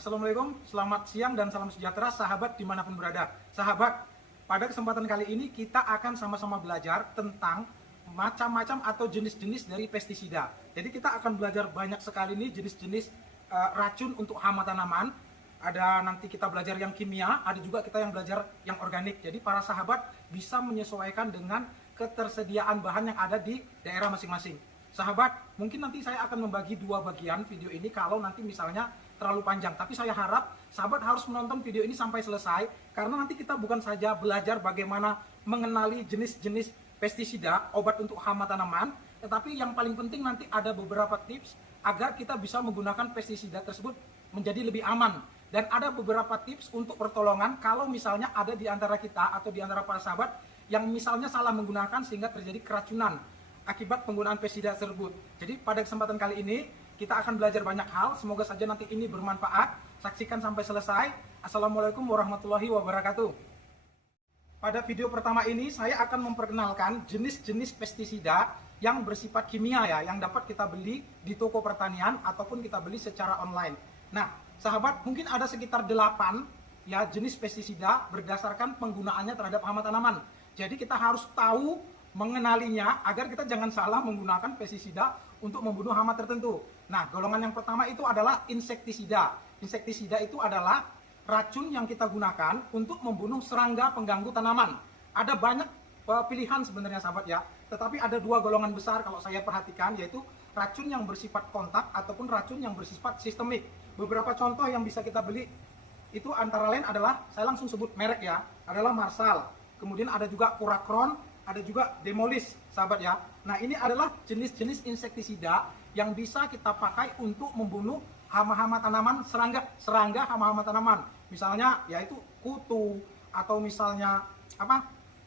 Assalamualaikum, selamat siang dan salam sejahtera sahabat dimanapun berada. Sahabat, pada kesempatan kali ini kita akan sama-sama belajar tentang macam-macam atau jenis-jenis dari pestisida. Jadi kita akan belajar banyak sekali nih jenis-jenis racun untuk hama tanaman. Ada nanti kita belajar yang kimia, ada juga kita yang belajar yang organik. Jadi para sahabat bisa menyesuaikan dengan ketersediaan bahan yang ada di daerah masing-masing. Sahabat, mungkin nanti saya akan membagi dua bagian video ini kalau nanti misalnya terlalu panjang. Tapi saya harap sahabat harus menonton video ini sampai selesai, karena nanti kita bukan saja belajar bagaimana mengenali jenis-jenis pestisida, obat untuk hama tanaman, tetapi yang paling penting nanti ada beberapa tips agar kita bisa menggunakan pestisida tersebut menjadi lebih aman. Dan ada beberapa tips untuk pertolongan kalau misalnya ada di antara kita atau di antara para sahabat yang misalnya salah menggunakan sehingga terjadi keracunan akibat penggunaan pestisida tersebut. Jadi pada kesempatan kali ini kita akan belajar banyak hal, semoga saja nanti ini bermanfaat. Saksikan sampai selesai. Assalamualaikum warahmatullahi wabarakatuh. Pada video pertama ini saya akan memperkenalkan jenis-jenis pestisida yang bersifat kimia ya, yang dapat kita beli di toko pertanian ataupun kita beli secara online. Nah, sahabat, mungkin ada sekitar 8 ya jenis pestisida berdasarkan penggunaannya terhadap hama tanaman. Jadi kita harus tahu mengenalinya agar kita jangan salah menggunakan pestisida untuk membunuh hama tertentu. Nah, golongan yang pertama itu adalah insektisida. Insektisida itu adalah racun yang kita gunakan untuk membunuh serangga pengganggu tanaman. Ada banyak pilihan sebenarnya sahabat ya, tetapi ada dua golongan besar kalau saya perhatikan, yaitu racun yang bersifat kontak ataupun racun yang bersifat sistemik. Beberapa contoh yang bisa kita beli itu antara lain adalah, saya langsung sebut merek ya, adalah Marsal, kemudian ada juga Purakron, ada juga Demolis, sahabat ya. Nah, ini adalah jenis-jenis insektisida yang bisa kita pakai untuk membunuh hama-hama tanaman, serangga hama-hama tanaman. Misalnya yaitu kutu, atau misalnya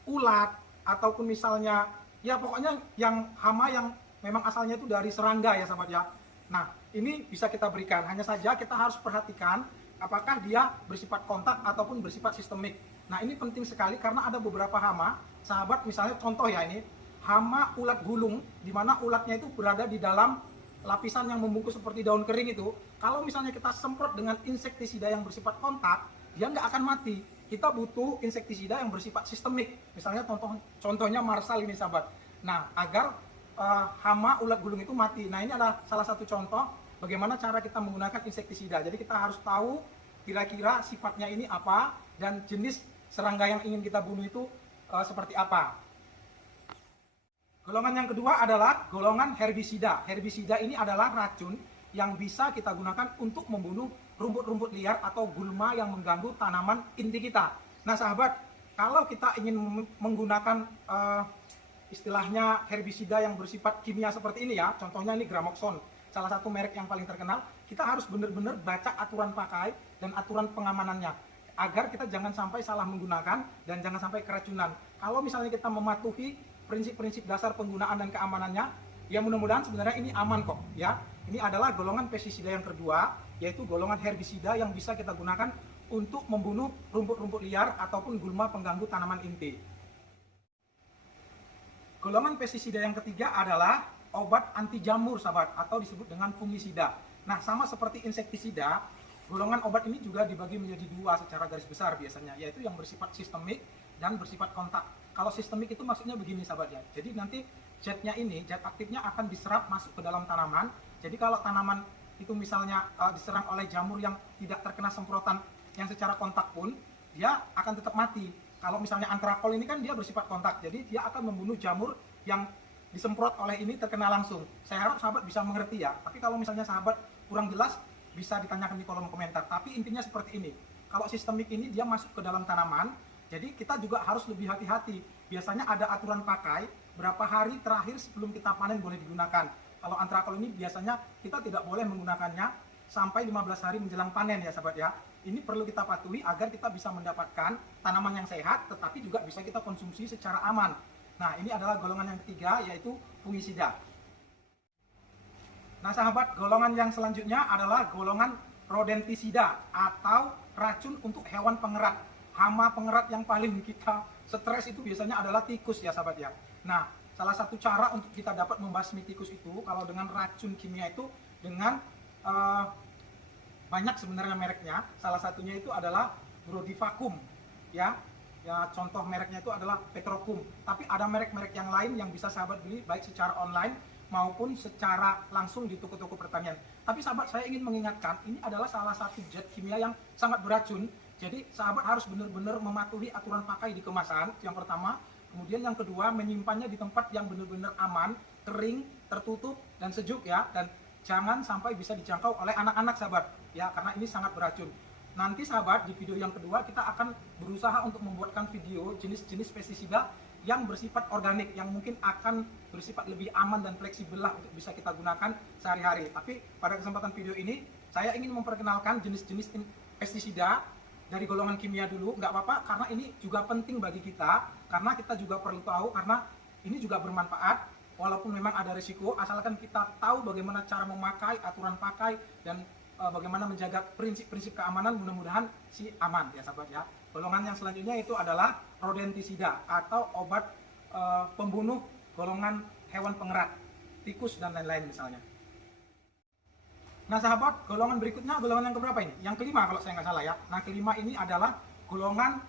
ulat, ataupun misalnya ya pokoknya yang hama yang memang asalnya itu dari serangga ya sahabat ya. Nah, ini bisa kita berikan, hanya saja kita harus perhatikan apakah dia bersifat kontak ataupun bersifat sistemik. Nah, ini penting sekali karena ada beberapa hama, sahabat, misalnya contoh ya ini, hama ulat gulung, di mana ulatnya itu berada di dalam lapisan yang membungkus seperti daun kering itu. Kalau misalnya kita semprot dengan insektisida yang bersifat kontak, dia nggak akan mati. Kita butuh insektisida yang bersifat sistemik, misalnya contohnya Marsal ini sahabat. Nah, agar hama ulat gulung itu mati. Nah, ini adalah salah satu contoh bagaimana cara kita menggunakan insektisida. Jadi kita harus tahu kira-kira sifatnya ini apa dan jenis serangga yang ingin kita bunuh itu seperti apa. Golongan yang kedua adalah golongan herbisida. Herbisida ini adalah racun yang bisa kita gunakan untuk membunuh rumput-rumput liar atau gulma yang mengganggu tanaman inti kita. Nah sahabat, kalau kita ingin menggunakan istilahnya herbisida yang bersifat kimia seperti ini ya, contohnya ini Gramoxone, salah satu merek yang paling terkenal, kita harus benar-benar baca aturan pakai dan aturan pengamanannya agar kita jangan sampai salah menggunakan dan jangan sampai keracunan. Kalau misalnya kita mematuhi prinsip-prinsip dasar penggunaan dan keamanannya, ya mudah-mudahan sebenarnya ini aman kok ya. Ini adalah golongan pestisida yang kedua, yaitu golongan herbisida yang bisa kita gunakan untuk membunuh rumput-rumput liar ataupun gulma pengganggu tanaman inti. Golongan pestisida yang ketiga adalah obat anti jamur sahabat, atau disebut dengan fungisida. Nah, sama seperti insektisida, golongan obat ini juga dibagi menjadi dua secara garis besar biasanya, yaitu yang bersifat sistemik dan bersifat kontak. Kalau sistemik itu maksudnya begini sahabat ya, jadi nanti zat aktifnya akan diserap masuk ke dalam tanaman. Jadi kalau tanaman itu misalnya diserang oleh jamur yang tidak terkena semprotan yang secara kontak pun, dia akan tetap mati. Kalau misalnya antrakol ini kan dia bersifat kontak, jadi dia akan membunuh jamur yang disemprot oleh ini terkena langsung. Saya harap sahabat bisa mengerti ya, tapi kalau misalnya sahabat kurang jelas, bisa ditanyakan di kolom komentar. Tapi intinya seperti ini, kalau sistemik ini dia masuk ke dalam tanaman, jadi kita juga harus lebih hati-hati. Biasanya ada aturan pakai, berapa hari terakhir sebelum kita panen boleh digunakan. Kalau antrakol ini biasanya kita tidak boleh menggunakannya sampai 15 hari menjelang panen ya sahabat ya. Ini perlu kita patuhi agar kita bisa mendapatkan tanaman yang sehat, tetapi juga bisa kita konsumsi secara aman. Nah, ini adalah golongan yang ketiga, yaitu fungisida. Nah sahabat, golongan yang selanjutnya adalah golongan rodentisida atau racun untuk hewan pengerat. Hama pengerat yang paling kita stres itu biasanya adalah tikus ya sahabat ya. Nah, salah satu cara untuk kita dapat membasmi tikus itu kalau dengan racun kimia itu dengan banyak sebenarnya mereknya. Salah satunya itu adalah Brodivakum, ya. Ya, contoh mereknya itu adalah Petrokum. Tapi ada merek-merek yang lain yang bisa sahabat beli baik secara online maupun secara langsung di toko-toko pertanian. Tapi sahabat, saya ingin mengingatkan, ini adalah salah satu zat kimia yang sangat beracun. Jadi sahabat harus benar-benar mematuhi aturan pakai di kemasan, yang pertama. Kemudian yang kedua, menyimpannya di tempat yang benar-benar aman, kering, tertutup, dan sejuk ya. Dan jangan sampai bisa dijangkau oleh anak-anak sahabat, ya, karena ini sangat beracun. Nanti sahabat, di video yang kedua kita akan berusaha untuk membuatkan video jenis-jenis pestisida yang bersifat organik, yang mungkin akan bersifat lebih aman dan fleksibel lah untuk bisa kita gunakan sehari-hari. Tapi pada kesempatan video ini, saya ingin memperkenalkan jenis-jenis pestisida dari golongan kimia dulu, nggak apa-apa, karena ini juga penting bagi kita, karena kita juga perlu tahu, karena ini juga bermanfaat, walaupun memang ada risiko, asalkan kita tahu bagaimana cara memakai, aturan pakai, dan bagaimana menjaga prinsip-prinsip keamanan, mudah-mudahan si aman ya sahabat ya. Golongan yang selanjutnya itu adalah rodentisida atau obat pembunuh golongan hewan pengerat, tikus dan lain-lain misalnya. Nah sahabat, golongan berikutnya golongan yang keberapa ini? Yang kelima kalau saya nggak salah ya. Nah kelima ini adalah golongan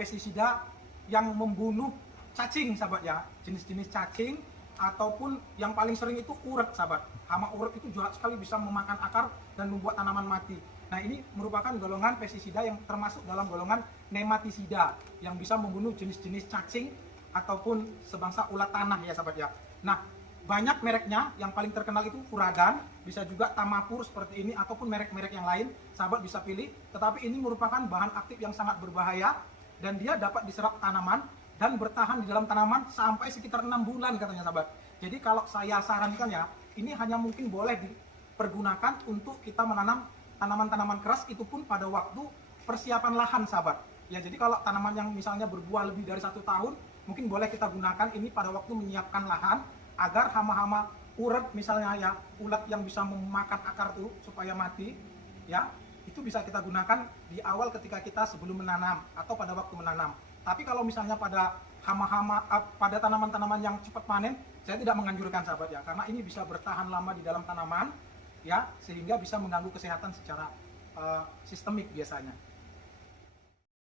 pestisida yang membunuh cacing sahabat ya, jenis-jenis cacing ataupun yang paling sering itu uret sahabat. Hama uret itu jahat sekali, bisa memakan akar dan membuat tanaman mati. Nah ini merupakan golongan pestisida yang termasuk dalam golongan nematisida yang bisa membunuh jenis-jenis cacing ataupun sebangsa ulat tanah ya sahabat ya. Nah banyak mereknya, yang paling terkenal itu Furadan, bisa juga Tamapur seperti ini ataupun merek-merek yang lain sahabat bisa pilih. Tetapi ini merupakan bahan aktif yang sangat berbahaya dan dia dapat diserap tanaman dan bertahan di dalam tanaman sampai sekitar 6 bulan katanya sahabat. Jadi kalau saya sarankan ya, ini hanya mungkin boleh dipergunakan untuk kita menanam tanaman-tanaman keras, itu pun pada waktu persiapan lahan sahabat. Ya jadi kalau tanaman yang misalnya berbuah lebih dari 1 tahun, mungkin boleh kita gunakan ini pada waktu menyiapkan lahan agar hama-hama uret misalnya ya, ulat yang bisa memakan akar itu supaya mati ya, itu bisa kita gunakan di awal ketika kita sebelum menanam atau pada waktu menanam. Tapi kalau misalnya pada hama-hama, pada tanaman-tanaman yang cepat panen, saya tidak menganjurkan sahabat ya, karena ini bisa bertahan lama di dalam tanaman ya, sehingga bisa mengganggu kesehatan secara sistemik biasanya.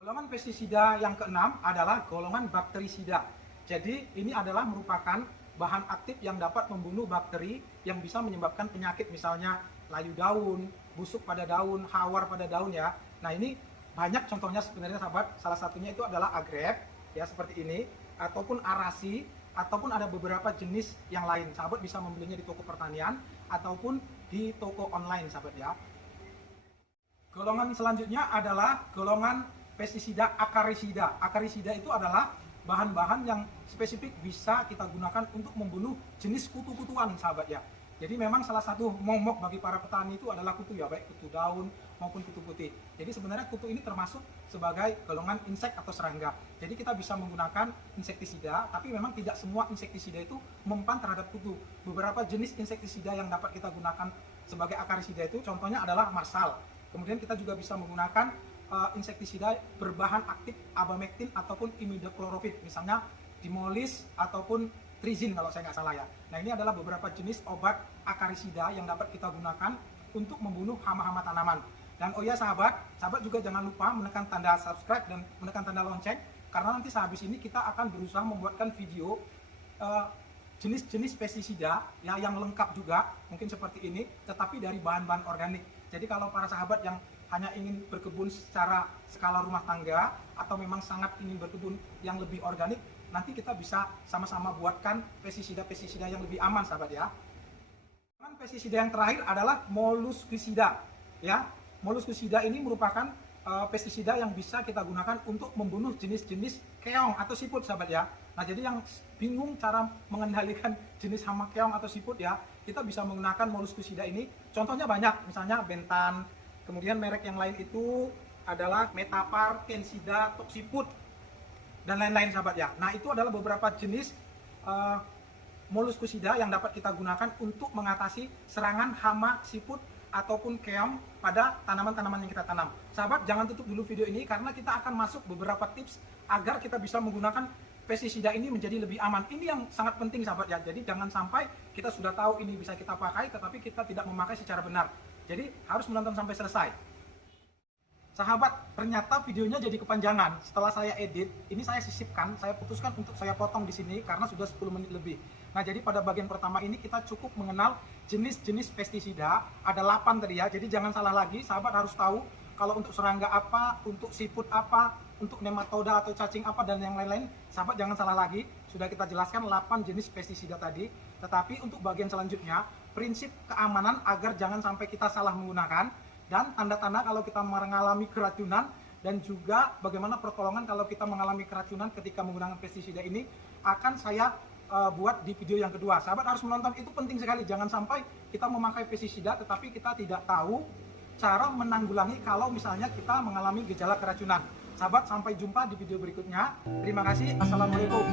Golongan pestisida yang keenam adalah golongan bakterisida. Jadi ini adalah merupakan bahan aktif yang dapat membunuh bakteri yang bisa menyebabkan penyakit, misalnya layu daun, busuk pada daun, hawar pada daun ya. Nah ini banyak contohnya sebenarnya sahabat, salah satunya itu adalah agrep ya seperti ini, ataupun arasi, ataupun ada beberapa jenis yang lain. Sahabat bisa membelinya di toko pertanian ataupun di toko online sahabat ya. Golongan selanjutnya adalah golongan pestisida akarisida. Akarisida itu adalah bahan-bahan yang spesifik bisa kita gunakan untuk membunuh jenis kutu-kutuan sahabat ya. Jadi memang salah satu momok bagi para petani itu adalah kutu ya, baik kutu daun maupun kutu putih. Jadi sebenarnya kutu ini termasuk sebagai golongan insek atau serangga. Jadi kita bisa menggunakan insektisida, tapi memang tidak semua insektisida itu mempan terhadap kutu. Beberapa jenis insektisida yang dapat kita gunakan sebagai akarisida itu contohnya adalah marsal. Kemudian kita juga bisa menggunakan insektisida berbahan aktif abamectin ataupun imidacloprid, misalnya Dimolis ataupun Trizin kalau saya nggak salah ya. Nah ini adalah beberapa jenis obat akarisida yang dapat kita gunakan untuk membunuh hama-hama tanaman. Dan oh ya sahabat juga jangan lupa menekan tanda subscribe dan menekan tanda lonceng, karena nanti sehabis ini kita akan berusaha membuatkan video jenis-jenis pestisida ya, yang lengkap juga, mungkin seperti ini, tetapi dari bahan-bahan organik. Jadi kalau para sahabat yang hanya ingin berkebun secara skala rumah tangga atau memang sangat ingin berkebun yang lebih organik, nanti kita bisa sama-sama buatkan pestisida-pestisida yang lebih aman sahabat ya. Pestisida yang terakhir adalah molluscicida ya. Molluscicida ini merupakan pestisida yang bisa kita gunakan untuk membunuh jenis-jenis keong atau siput sahabat ya. Nah jadi yang bingung cara mengendalikan jenis hama keong atau siput ya, kita bisa menggunakan molluscicida ini. Contohnya banyak, misalnya Bentan, kemudian merek yang lain itu adalah Metapar, Tensida, Toxiput, dan lain-lain sahabat ya. Nah itu adalah beberapa jenis molluscicida yang dapat kita gunakan untuk mengatasi serangan hama, siput, ataupun keong pada tanaman-tanaman yang kita tanam. Sahabat jangan tutup dulu video ini, karena kita akan masuk beberapa tips agar kita bisa menggunakan pestisida ini menjadi lebih aman. Ini yang sangat penting sahabat ya. Jadi jangan sampai kita sudah tahu ini bisa kita pakai, tetapi kita tidak memakai secara benar. Jadi harus menonton sampai selesai. Sahabat, ternyata videonya jadi kepanjangan. Setelah saya edit, ini saya sisipkan, saya putuskan untuk saya potong di sini karena sudah 10 menit lebih. Nah, jadi pada bagian pertama ini kita cukup mengenal jenis-jenis pestisida. Ada 8 tadi ya. Jadi jangan salah lagi, sahabat harus tahu kalau untuk serangga apa, untuk siput apa, untuk nematoda atau cacing apa dan yang lain-lain. Sahabat jangan salah lagi, sudah kita jelaskan 8 jenis pestisida tadi. Tetapi untuk bagian selanjutnya, prinsip keamanan agar jangan sampai kita salah menggunakan, dan tanda-tanda kalau kita mengalami keracunan, dan juga bagaimana pertolongan kalau kita mengalami keracunan ketika menggunakan pestisida ini akan saya buat di video yang kedua. Sahabat harus menonton, itu penting sekali. Jangan sampai kita memakai pestisida tetapi kita tidak tahu cara menanggulangi kalau misalnya kita mengalami gejala keracunan. Sahabat, sampai jumpa di video berikutnya. Terima kasih. Assalamualaikum.